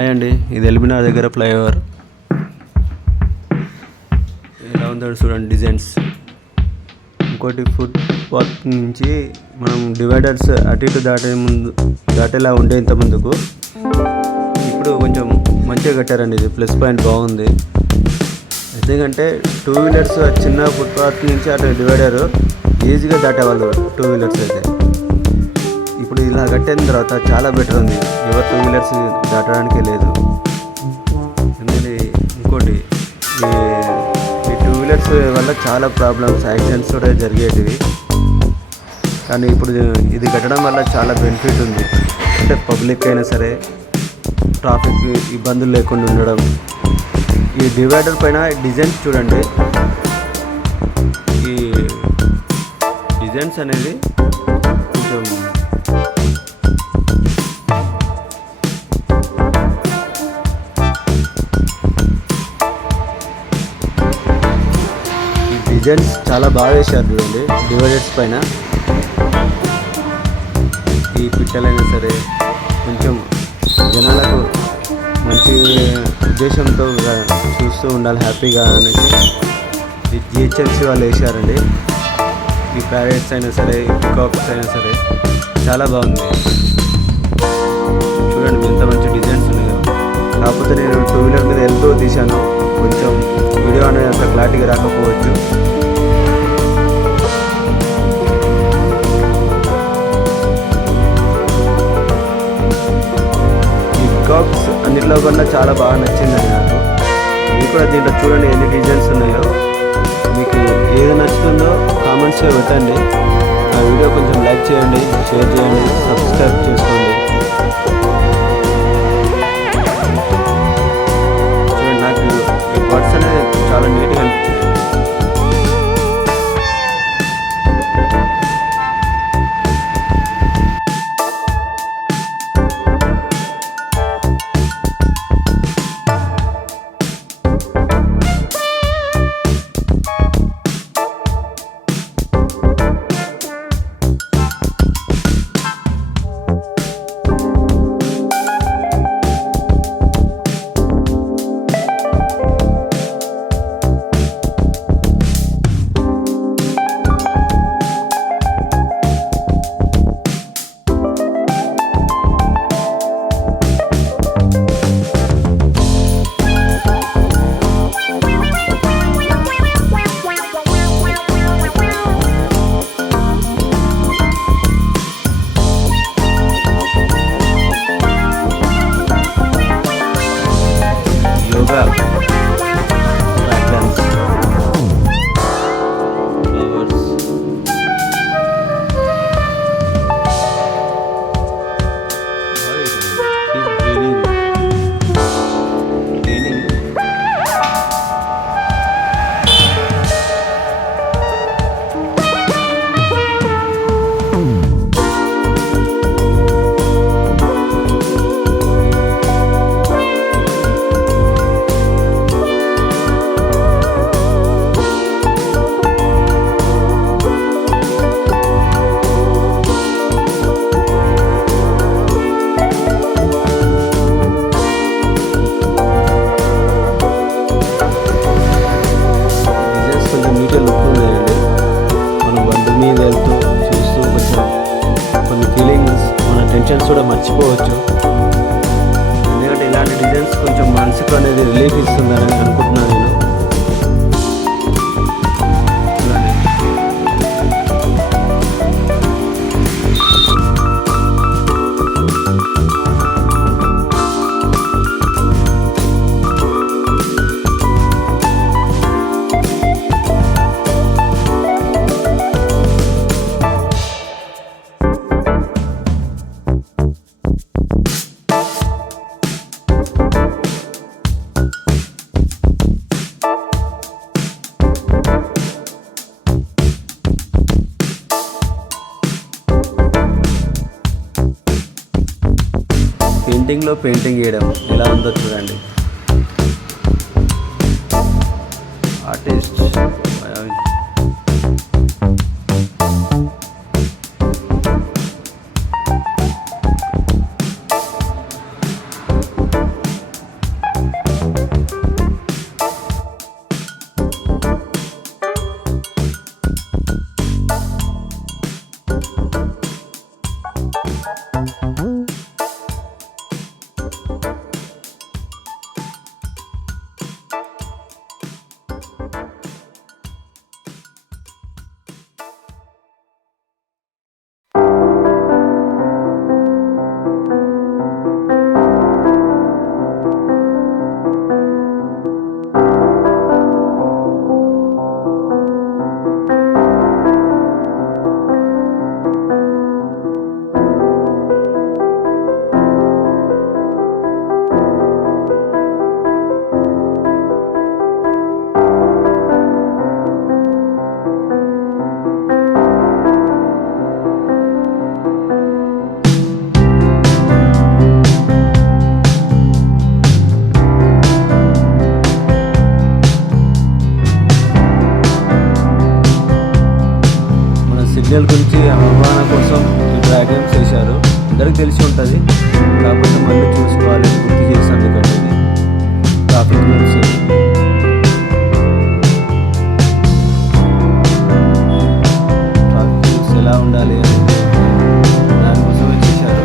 హాయ్ అండి, ఇది ఎల్బినార్ దగ్గర ఫ్లైఓవర్. ఎలా ఉందో చూడండి డిజైన్స్. ఇంకోటి ఫుట్ పాత్ నుంచి మనం డివైడర్స్ అటు ఇటు దాటేలా ఉండే ఇంత ముందుకు. ఇప్పుడు కొంచెం మంచిగా కట్టారండి. ఇది ప్లస్ పాయింట్ బాగుంది. ఎందుకంటే టూ వీలర్స్ చిన్న ఫుట్పాత్ నుంచి అటు డివైడర్ ఈజీగా దాటేవాళ్ళు టూ వీలర్స్ అయితే. ఇప్పుడు ఇలా కట్టిన తర్వాత చాలా బెటర్ ఉంది. ఎవరు టూ వీలర్స్ దాటడానికి లేదు. ఎందుకంటే ఇంకోటి ఈ టూ వీలర్స్ వల్ల చాలా ప్రాబ్లమ్స్, యాక్సిడెంట్స్ కూడా జరిగేటివి. కానీ ఇప్పుడు ఇది కట్టడం వల్ల చాలా బెనిఫిట్ ఉంది. అంటే పబ్లిక్ అయినా సరే ట్రాఫిక్ ఇబ్బందులు లేకుండా ఉండడం. ఈ డివైడర్ పైన డిజైన్స్ చూడండి. ఈ డిజైన్స్ అనేది కొంచెం డిజైన్స్ చాలా బాగా వేశారు చూడండి. డివైడర్స్ పైన ఈ పిట్టలైనా సరే కొంచెం జనాలకు మంచి ఉద్దేశంతో చూస్తూ ఉండాలి హ్యాపీగా అనేసి ఈ జిహెచ్ఎంసీ వాళ్ళు వేసారండి. ఈ ప్యారెట్స్ అయినా సరే, పికాక్స్ అయినా సరే చాలా బాగుంది. చూడండి ఎంత మంచి డిజైన్స్ ఉన్నాయో. కాకపోతే నేను టూ వీలర్ మీద వెళ్తూ తీశాను. కొంచెం వీడియో అనేది అంత క్లారిటీగా రాకపోవచ్చు. ఈ పికాక్స్ అన్నిట్లో కన్నా చాలా బాగా నచ్చిందండి నాకు. మీకు కూడా దీంట్లో చూడండి ఎన్ని డిజైన్స్ ఉన్నాయో. మీకు ఏది నచ్చుతుందో కామెంట్స్లో పెట్టండి. ఆ వీడియో కొంచెం లైక్ చేయండి, షేర్ చేయండి, సబ్స్క్రైబ్ చేసుకోండి. చూడండి నాకు ఈ బర్డ్స్ అనేది చాలా నీట్గా అనిపించింది. లుక్ ఉన్నాయండి. మనం బండి మీద వెళ్తూ చూస్తూ కొంచెం కొన్ని ఫీలింగ్స్, మన టెన్షన్స్ కూడా మర్చిపోవచ్చు. ఎందుకంటే ఇలాంటి డిజైన్స్ కొంచెం మనసుకు అనేది రిలీఫ్ ఇస్తుందని అనుకుంటున్నాను నేను. పెయింటింగ్లో పెయింటింగ్ వేయడం ఎలా ఉందో చూడండి. ఆర్టిస్ట్ సిగ్నల్ గురించి అవగాహన కోసం ఈ డయాగ్రామ్స్ చేశారు. అందరికి తెలిసి ఉంటుంది, కాకపోతే మళ్ళీ చూసుకోవాలి, గుర్తు చేశాను. ఎందుకంటే ఇది ట్రాఫిక్ రూల్స్, ట్రాఫిక్ రూల్స్ ఎలా ఉండాలి అనేది దానికోసమే చేశారు.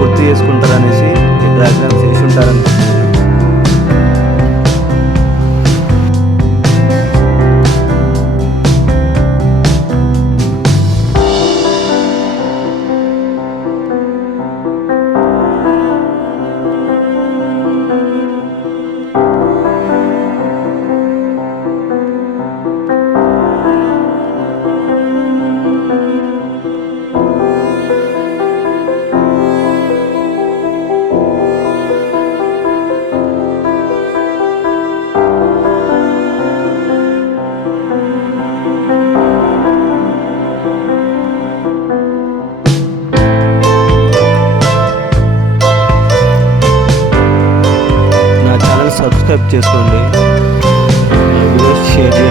గుర్తు చేసుకుంటారు అనేసి ఈ డయాగ్రామ్స్ చేసి ఉంటారని. సబ్స్క్రైబ్ చేసుకోండి, వీడియోస్ షేర్ చేయండి.